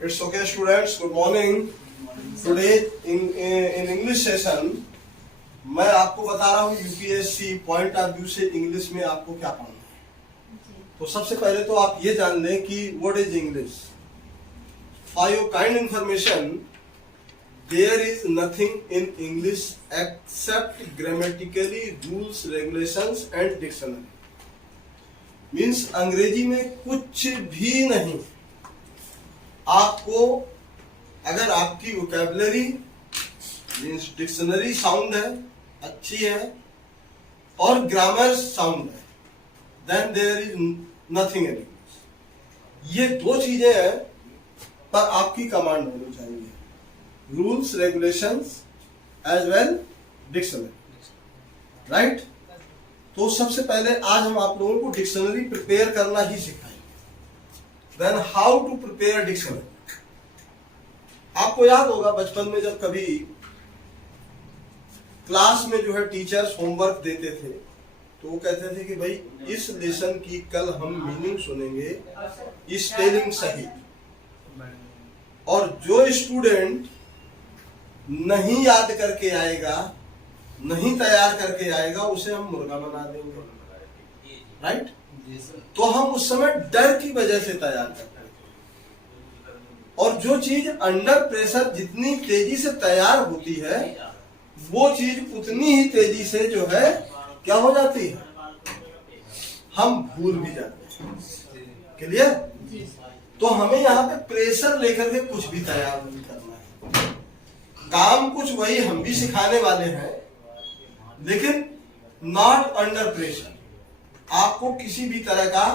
It's okay, students. Good morning. Today in English session मैं आपको बता रहा हूँ यूपीएससी पॉइंट ऑफ व्यू से इंग्लिश में आपको क्या पढ़ना है। तो सबसे पहले तो आप ये जान लें कि what is English. For your kind information, there is nothing in English except grammatically rules, regulations and dictionary. Means अंग्रेजी में कुछ भी नहीं। आपको अगर आपकी वोकैबुलरी मीन्स डिक्शनरी साउंड है, अच्छी है, और ग्रामर साउंड है, then there is nothing in English. ये दो चीजें हैं पर आपकी कमांड होनी चाहिए, rules, regulations as well dictionary, right. तो सबसे पहले आज हम आप लोगों को डिक्शनरी प्रिपेयर करना ही सिखाएंगे। Then how to prepare dictionary. आपको याद होगा बचपन में जब कभी क्लास में जो है टीचर्स होमवर्क देते थे तो वो कहते थे कि भाई इस लेसन की कल हम मीनिंग सुनेंगे स्पेलिंग सही, और जो स्टूडेंट नहीं याद करके आएगा, नहीं तैयार करके आएगा, उसे हम मुर्गा बना देंगे, राइट। तो हम उस समय डर की वजह से तैयार करते हैं, और जो चीज अंडर प्रेशर जितनी तेजी से तैयार होती है वो चीज उतनी ही तेजी से जो है क्या हो जाती है, हम भूल भी जाते हैं। क्लियर। तो हमें यहाँ पे प्रेशर लेकर के कुछ भी तैयार नहीं करना है। काम कुछ वही हम भी सिखाने वाले हैं, लेकिन नॉट अंडर प्रेशर। आपको किसी भी तरह का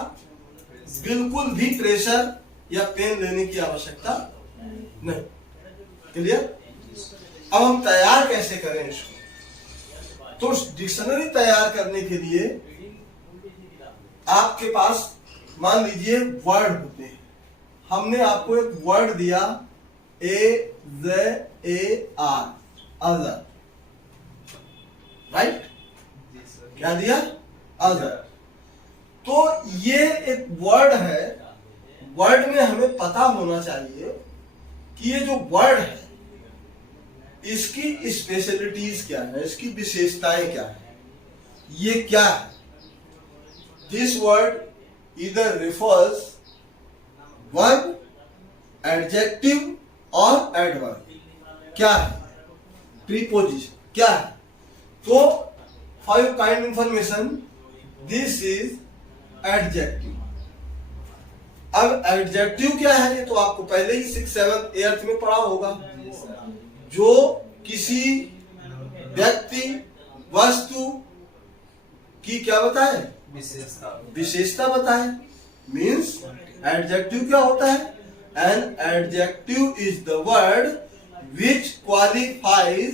बिल्कुल भी प्रेशर या पेन लेने की आवश्यकता नहीं। क्लियर। अब हम तैयार कैसे करें इसको? तो डिक्शनरी तैयार करने के लिए आपके पास मान लीजिए वर्ड होते हैं। हमने आपको एक वर्ड दिया AZAR, अदर, राइट। क्या दिया? अदर। तो ये एक वर्ड है। वर्ड में हमें पता होना चाहिए कि ये जो वर्ड है इसकी स्पेशलिटीज क्या है, इसकी विशेषताएं क्या है, ये क्या है। दिस वर्ड इधर रिफर्स वर्ब, एडजेक्टिव और एडवर्ब। क्या है? प्रीपोजिशन क्या है? तो for your kind information, this is adjective. अब एडजेक्टिव क्या है ये तो आपको पहले ही 6, 7, 8 में पढ़ा होगा। जो किसी व्यक्ति, वस्तु की क्या बताए? विशेषता बताए। मीन्स एडजेक्टिव क्या होता है? An adjective is the word which qualifies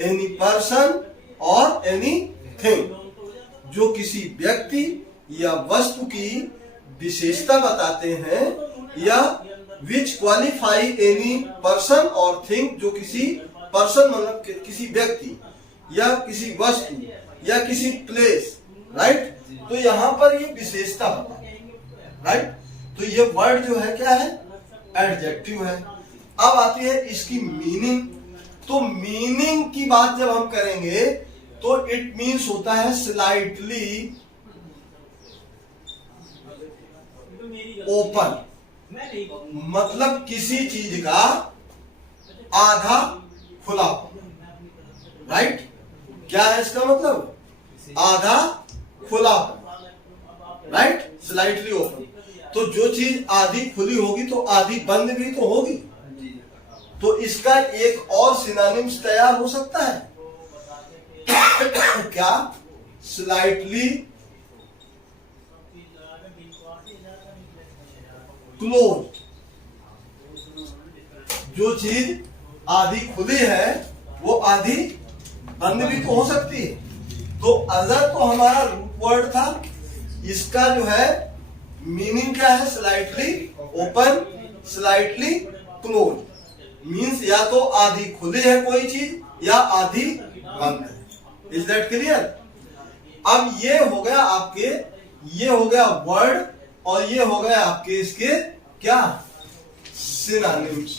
any person और एनी थिंग। जो किसी व्यक्ति या वस्तु की विशेषता बताते हैं, या विच क्वालिफाई एनी पर्सन और थिंग, जो किसी पर्सन मतलब किसी व्यक्ति या किसी वस्तु या किसी प्लेस, राइट। तो यहां पर ये विशेषता होता है, राइट। तो ये वर्ड जो है क्या है? एडजेक्टिव है। अब आती है इसकी मीनिंग। तो मीनिंग की बात जब हम करेंगे तो इट मीन्स होता है स्लाइटली ओपन, मतलब किसी चीज का आधा खुला, राइट। क्या है इसका मतलब? आधा खुला, राइट, स्लाइटली ओपन। तो जो चीज आधी खुली होगी तो आधी बंद भी तो होगी। तो इसका एक और सिनोनिम्स तैयार हो सकता है क्या? Slightly close. जो चीज आधी खुली है वो आधी बंद भी तो हो सकती है। तो अदर तो हमारा रूट वर्ड था, इसका जो है मीनिंग क्या है? Slightly open, slightly close. Means या तो आधी खुली है कोई चीज या आधी बंद है। Is that clear? अब ये हो गया आपके, ये हो गया वर्ड, और ये हो गया आपके इसके क्या सिनोनिम्स।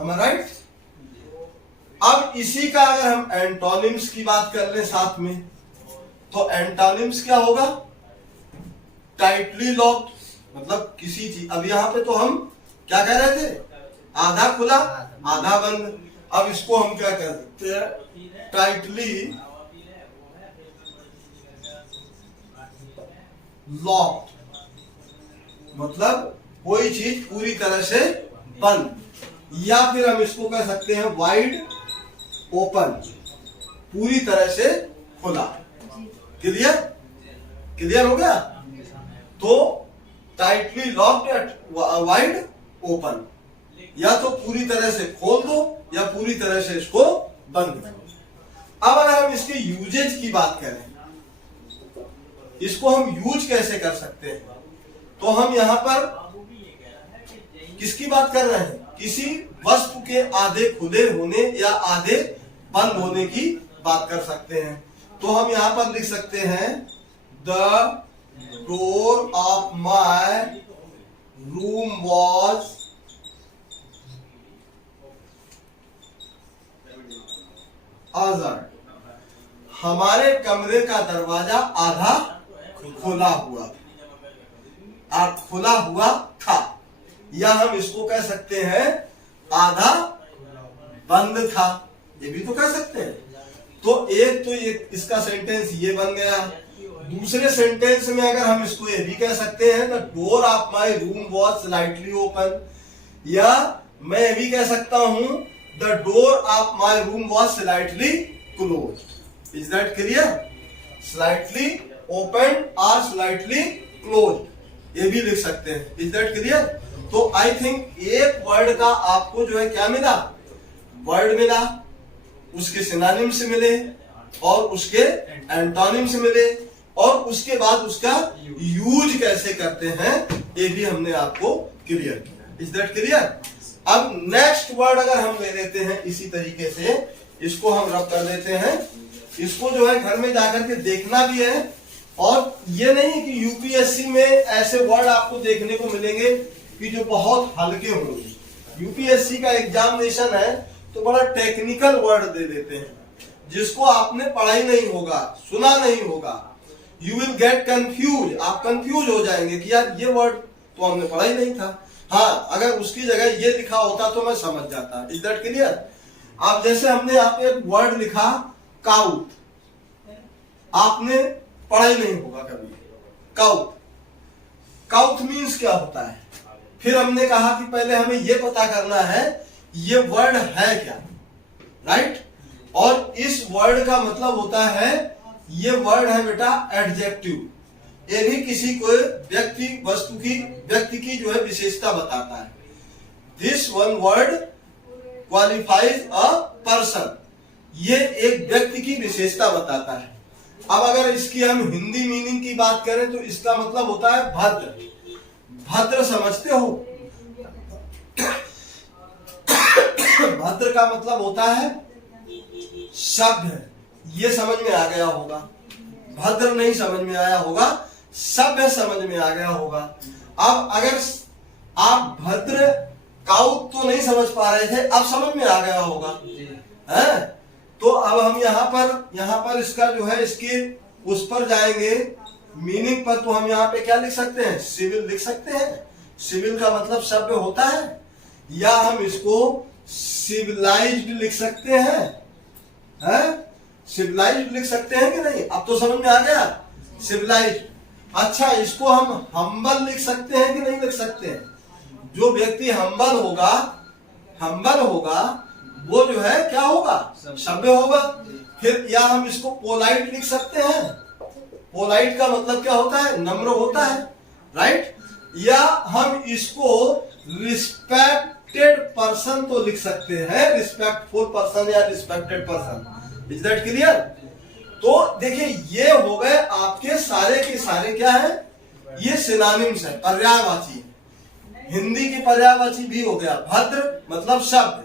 राइट। अब इसी का अगर हम एंटोनिम्स की बात कर लें साथ में, तो एंटोनिम्स क्या होगा? टाइटली लॉक्ड, मतलब किसी चीज, अब यहां पे तो हम क्या कह रहे थे? आधा खुला आधा बंद। अब इसको हम क्या कह सकते हैं? टाइटली लॉक्ड, मतलब कोई चीज पूरी तरह से बंद, या फिर हम इसको कह सकते हैं वाइड ओपन, पूरी तरह से खुला। क्लियर? क्लियर हो गया? तो टाइटली लॉक्ड, वाइड ओपन, या तो पूरी तरह से खोल दो या पूरी तरह से इसको बंद कर दो। अब अगर हम इसके यूजेज की बात करें, इसको हम यूज कैसे कर सकते हैं, तो हम यहां पर किसकी बात कर रहे हैं? किसी वस्तु के आधे खुले होने या आधे बंद होने की बात कर सकते हैं। तो हम यहां पर लिख सकते हैं the door of my room was अजर, हमारे कमरे का दरवाजा आधा खुला हुआ था, या हम इसको कह सकते हैं आधा बंद था, ये भी तो कह सकते हैं। तो एक तो ये इसका सेंटेंस ये बन गया। दूसरे सेंटेंस में अगर हम इसको ये भी कह सकते हैं the door of my room was slightly open, या मैं ये भी कह सकता हूं the door of my room was slightly closed. Is that clear? Slightly open और स्लाइटली क्लोज्ड, ये भी लिख सकते हैं। Is that clear? तो आई थिंक एक वर्ड का आपको जो है क्या मिला? वर्ड मिला, उसके सिनोनिम्स मिले और उसके एंटोनिम्स मिले, और उसके बाद उसका यूज कैसे करते हैं ये भी हमने आपको क्लियर किया। Is that clear? अब नेक्स्ट वर्ड अगर हम ले लेते हैं इसी तरीके से, इसको हम रब कर देते हैं। इसको जो है घर में जाकर के देखना भी है, और ये नहीं कि यूपीएससी में ऐसे वर्ड आपको देखने को मिलेंगे कि जो बहुत हल्के होंगे। यूपीएससी का एग्जामिनेशन है तो बड़ा टेक्निकल वर्ड दे देते हैं, जिसको आपने पढ़ा ही नहीं होगा, सुना नहीं होगा। यू विल गेट कंफ्यूज, आप कंफ्यूज हो जाएंगे कि यार ये वर्ड तो हमने पढ़ा ही नहीं था। हाँ, अगर उसकी जगह ये लिखा होता तो मैं समझ जाता। Is that clear? आप जैसे हमने यहाँ पे एक वर्ड लिखा काउट, आपने पढ़ा ही नहीं होगा कभी। काउट, काउट मीन्स क्या होता है? फिर हमने कहा कि पहले हमें ये पता करना है ये वर्ड है क्या, राइट? और इस वर्ड का मतलब होता है, ये वर्ड है बेटा एडजेक्टिव। ये भी किसी को व्यक्ति वस्तु की व्यक्ति की जो है विशेषता बताता है। This one word qualifies a person, ये एक व्यक्ति की विशेषता बताता है। अब अगर इसकी हम हिंदी मीनिंग की बात करें तो इसका मतलब होता है भद्र। भद्र समझते हो? भद्र का मतलब होता है सभ्य, ये समझ में आ गया होगा। भद्र नहीं समझ में आया होगा, सभ्य समझ में आ गया होगा। अब अगर आप भद्र काउट तो नहीं समझ पा रहे थे, अब समझ में आ गया होगा, है? तो अब हम यहाँ पर इसका जो है इसके उस पर जाएंगे मीनिंग पर, तो हम यहाँ पे क्या लिख सकते हैं? सिविल लिख सकते हैं। सिविल का मतलब सभ्य होता है, या हम इसको सिविलाइज्ड लिख सकते हैं, सिविलाइज्ड लिख सकते हैं कि नहीं? अब तो समझ में आ गया सिविलाइज्ड। अच्छा, इसको हम हम्बल लिख सकते हैं कि नहीं लिख सकते हैं? जो व्यक्ति हम्बल होगा वो जो है क्या होगा? सभ्य होगा। फिर या हम इसको पोलाइट लिख सकते हैं। पोलाइट का मतलब क्या होता है? नम्र होता है, राइट? या हम इसको रिस्पेक्टेड पर्सन तो लिख सकते हैं, रिस्पेक्टफुल पर्सन या respected person. Is that clear? तो देखिए, ये हो गए आपके सारे के सारे क्या है? ये सिनोनिम्स है, पर्यायवाची। हिंदी की पर्यायवाची भी हो गया। भद्र मतलब शब्द,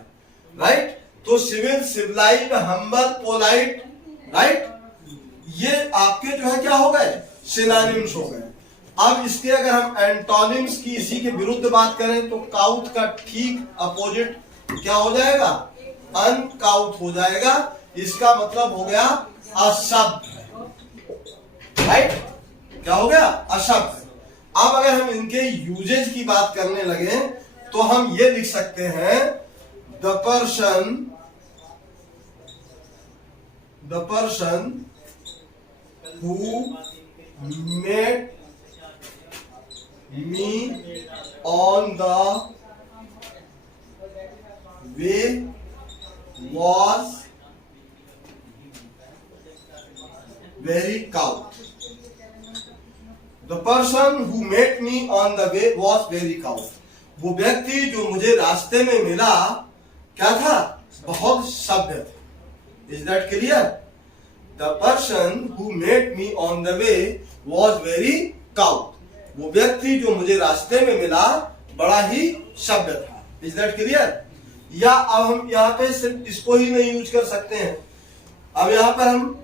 राइट? तो civil, civilised, humble, polite, right? ये आपके जो है क्या हो गए? सिनोनिम्स हो गए। अब इसके अगर हम एंटोनिम्स की इसी के विरुद्ध बात करें तो काउट का ठीक अपोजिट क्या हो जाएगा? अनकाउट हो जाएगा। इसका मतलब हो गया अशब्द, राइट? क्या हो गया? अशब्द। अब अगर हम इनके यूजेज की बात करने लगे तो हम ये लिख सकते हैं the person who met me on the way was very cow. The person who met me on the way was very cow. वो व्यक्ति जो मुझे रास्ते में मिला क्या था? बहुत सभ्य था। Is that clear? The person who met me on the way was very cow. वो व्यक्ति जो मुझे रास्ते में मिला बड़ा ही सभ्य था। Is that clear? या अब हम यहाँ पे सिर्फ इसको ही नहीं यूज कर सकते हैं, अब यहाँ पर हम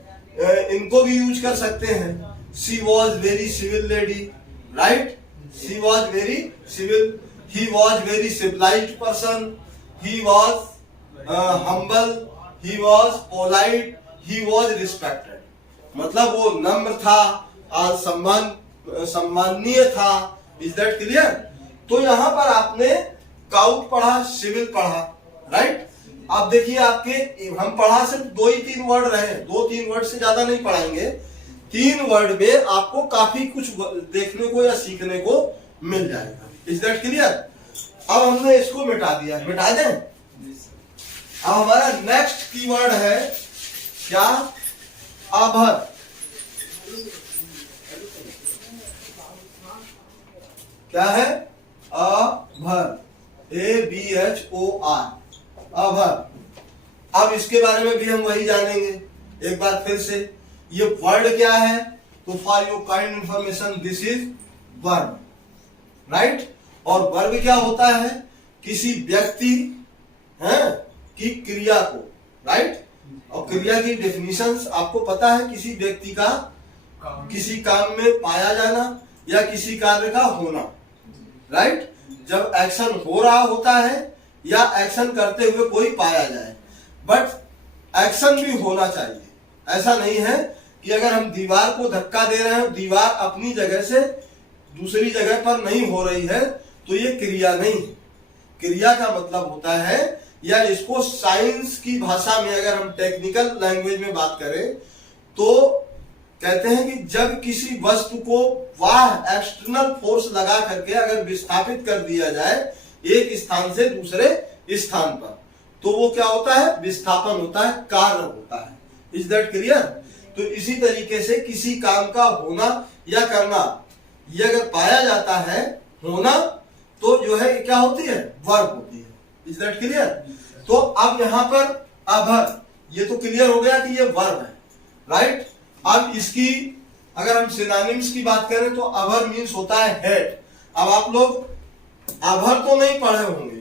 इनको भी यूज कर सकते हैं। She was very civil lady, right? She was very civil, he was very civilised person, he was humble, he was polite, he was respected. मतलब वो नम्र था और सम्माननीय था। Is that clear? तो यहां पर आपने काउट पढ़ा, सिविल पढ़ा, राइट? अब देखिए आपके हम पढ़ा सिर्फ 2 ही 3 वर्ड रहे, 2-3 वर्ड से ज्यादा नहीं पढ़ाएंगे। 3 वर्ड में आपको काफी कुछ देखने को या सीखने को मिल जाएगा। Is that clear? अब हमने इसको मिटा दिया, मिटा दें। अब हमारा नेक्स्ट कीवर्ड है क्या? आभर। क्या है? अभर, ABHOR, अभर। अब इसके बारे में भी हम वही जानेंगे एक बार फिर से। ये वर्ड क्या है? तो for your kind information this is verb, right? और वर्ब क्या होता है? किसी व्यक्ति की क्रिया को, राइट? और क्रिया की डेफिनेशंस आपको पता है, किसी व्यक्ति का किसी काम में पाया जाना या किसी कार्य का होना, राइट? जब एक्शन हो रहा होता है या एक्शन करते हुए कोई पाया जाए, बट एक्शन भी होना चाहिए। ऐसा नहीं है कि अगर हम दीवार को धक्का दे रहे हैं, दीवार अपनी जगह से दूसरी जगह पर नहीं हो रही है, तो ये क्रिया नहीं है। क्रिया का मतलब होता है, या इसको साइंस की भाषा में अगर हम टेक्निकल लैंग्वेज में बात करें तो कहते हैं कि जब किसी वस्तु को बाह्य एक्सटर्नल फोर्स लगा करके अगर विस्थापित कर दिया जाए एक स्थान से दूसरे स्थान पर, तो वो क्या होता है? विस्थापन होता है, कार्य होता है। Is that clear? तो इसी तरीके से किसी काम का होना या करना, ये अगर पाया जाता है होना, तो जो है क्या होती है? वर्ब होती है। Is that clear? तो अब यहाँ पर अभर, ये तो क्लियर हो गया कि ये वर्ब है, राइट? अब इसकी अगर हम सिनोनिम्स की बात करें तो अभर मीन्स होता है हेट। अब आप लोग अभर तो नहीं पढ़े होंगे,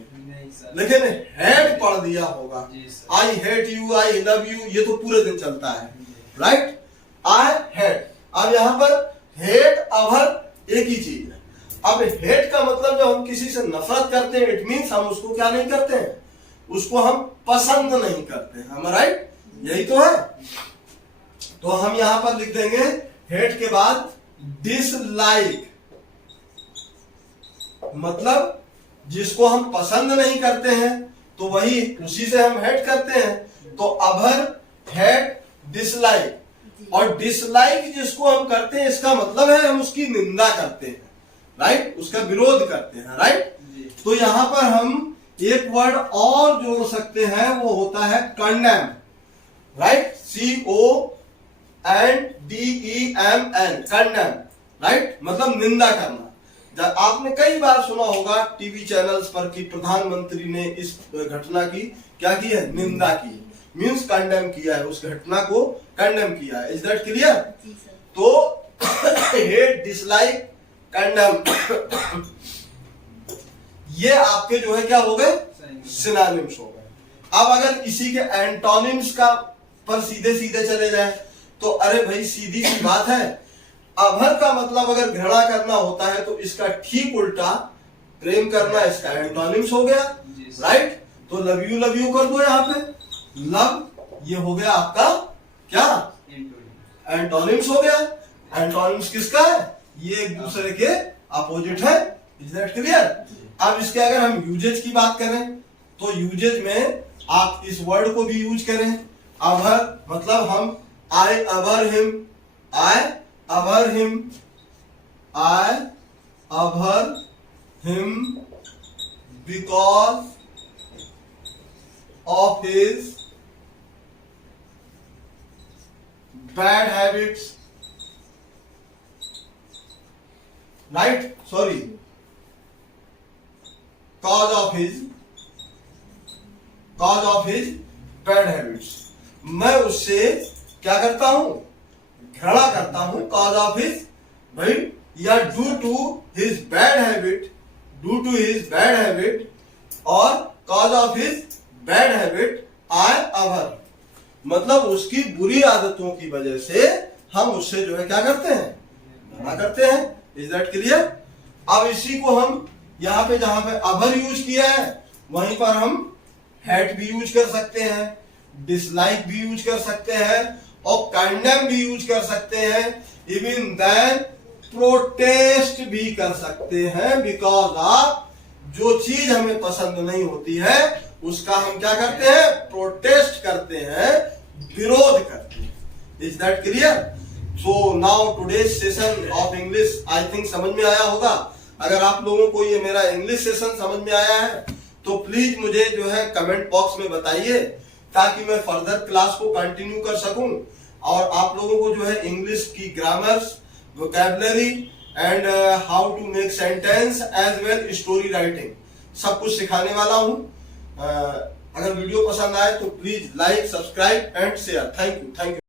लेकिन हेट पढ़ दिया होगा। I hate you, I love you, ये तो पूरे दिन चलता है, राइट? I hate. अब यहाँ पर हेट अभर एक ही चीज है। अब हेट का मतलब जब हम किसी से नफरत करते हैं, इट मीन्स हम उसको क्या नहीं करते हैं? उसको हम पसंद नहीं करते हैं, हम, राइट? यही तो है। तो हम यहां पर लिख देंगे हेट के बाद डिसलाइक, मतलब जिसको हम पसंद नहीं करते हैं तो वही उसी से हम हेट करते हैं। तो अभर, हेट, डिसलाइक। और डिसलाइक जिसको हम करते हैं इसका मतलब है हम उसकी निंदा करते हैं, राइट? उसका विरोध करते हैं, राइट? तो यहां पर हम एक वर्ड और जोड़ सकते हैं, वो होता है condemn, right? CONDEMN, condemn, right? मतलब निंदा करना। जब आपने कई बार सुना होगा टीवी चैनल्स पर कि प्रधानमंत्री ने इस घटना की क्या की है? निंदा की है, मीन्स कंडेम किया है, उस घटना को कंडेम किया है। Is that clear? तो हेट, डिसलाइक, कंडेम, ये आपके जो है क्या हो गए? सिनोनिम्स हो गए। अब अगर इसी के एंटोनिम्स का पर सीधे सीधे चले जाए तो अरे भाई सीधी सी बात है, अभर का मतलब अगर घृणा करना होता है तो इसका ठीक उल्टा प्रेम करना, इसका एंटोनिम्स हो गया, राइट। तो लव यू कर दो यहाँ पे, लव ये हो गया आपका क्या, एंटोनिम्स हो गया। एंटोनिम्स किसका है, ये एक दूसरे के अपोजिट है, इज दैट क्लियर। अब इसके अगर हम यूजेज की बात करें तो यूजेज में आप इस वर्ड को भी यूज करें, अभर मतलब हम, I abhor him, I abhor him, I abhor him because of his bad habits, right, sorry, cause of his bad habits। मैं उससे क्या करता हूं, घृणा करता हूं, cause of his, भाई, या due to his bad habit, और cause of his bad habit I abhor, मतलब उसकी बुरी आदतों की वजह से हम उससे जो है क्या करते हैं, घृणा करते हैं। Is that clear. अब इसी को हम यहाँ पे जहां पे अभर यूज किया है वहीं पर हम हेट भी यूज कर सकते हैं, डिसलाइक भी यूज कर सकते हैं और कंडेम भी यूज कर सकते हैं, इवन देन प्रोटेस्ट भी कर सकते हैं, बिकॉज ऑफ जो चीज हमें पसंद नहीं होती है उसका हम क्या करते हैं, प्रोटेस्ट करते हैं, विरोध करते हैं। Is that clear. So now today's session of English I think समझ में आया होगा। अगर आप लोगों को ये मेरा इंग्लिश सेशन समझ में आया है तो प्लीज मुझे जो है कमेंट बॉक्स में बताइए, ताकि मैं फर्दर क्लास को कंटिन्यू कर सकूं और आप लोगों को जो है इंग्लिश की grammars, vocabulary and how to make sentence as well story writing सब कुछ सिखाने वाला हूं। अगर वीडियो पसंद आए तो please like, subscribe and share. Thank you.